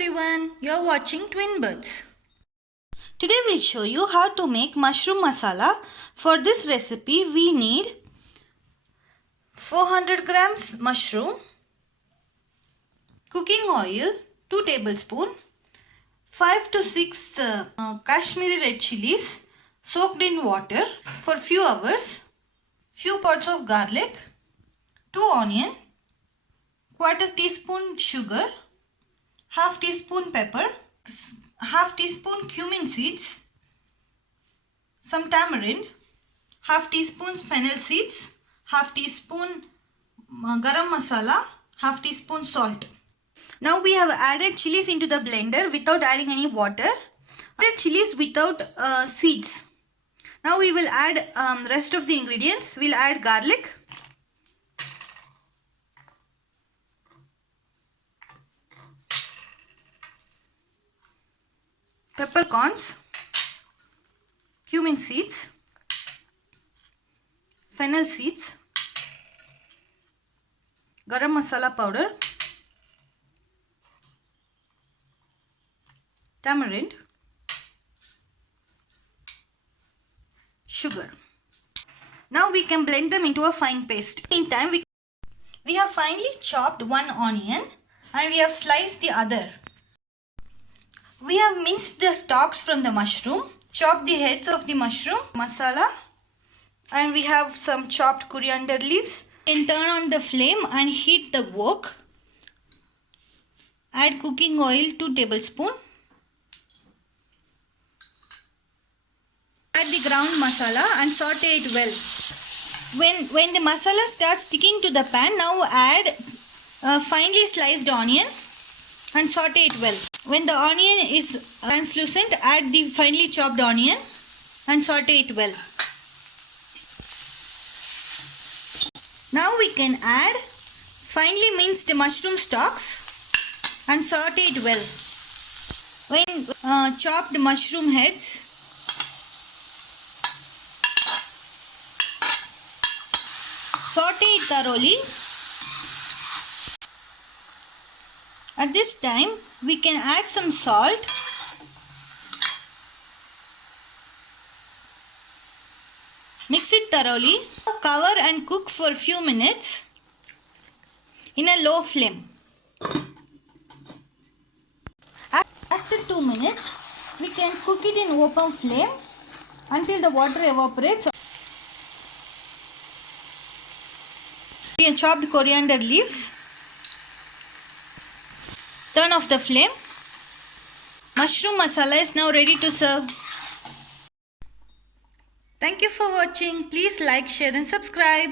everyone, you're watching Twin Birds. Today we'll show you how to make mushroom masala. For this recipe we need 400 grams mushroom, cooking oil 2 tablespoons, 5 to 6 kashmiri red chillies soaked in water for few hours, few pods of garlic, 2 onion, quarter teaspoon sugar, half teaspoon pepper, half teaspoon cumin seeds, some tamarind, half teaspoon fennel seeds, half teaspoon garam masala, half teaspoon salt. Now we have added chilies into the blender without adding any water. Added chilies without seeds. Now we will add rest of the ingredients. We'll add garlic, peppercorns, cumin seeds, fennel seeds, garam masala powder, tamarind, sugar. Now we can blend them into a fine paste. Meantime, we have finely chopped one onion and we have sliced the other. We have minced the stalks from the mushroom, chopped the heads of the mushroom, masala, and we have some chopped coriander leaves. Then turn on the flame and heat the wok. Add cooking oil 2 tablespoons. Add the ground masala and saute it well. When the masala starts sticking to the pan, now add finely sliced onion and saute it well. When the onion is translucent, add the finely chopped onion and saute it well. Now we can add finely minced mushroom stalks and saute it well. When chopped mushroom heads, saute it thoroughly. At this time, we can add some salt, mix it thoroughly, cover and cook for a few minutes in a low flame. After 2 minutes, we can cook it in open flame until the water evaporates. We have chopped coriander leaves. Turn off the flame. Mushroom masala is now ready to serve. Thank you for watching. Please like, share and subscribe.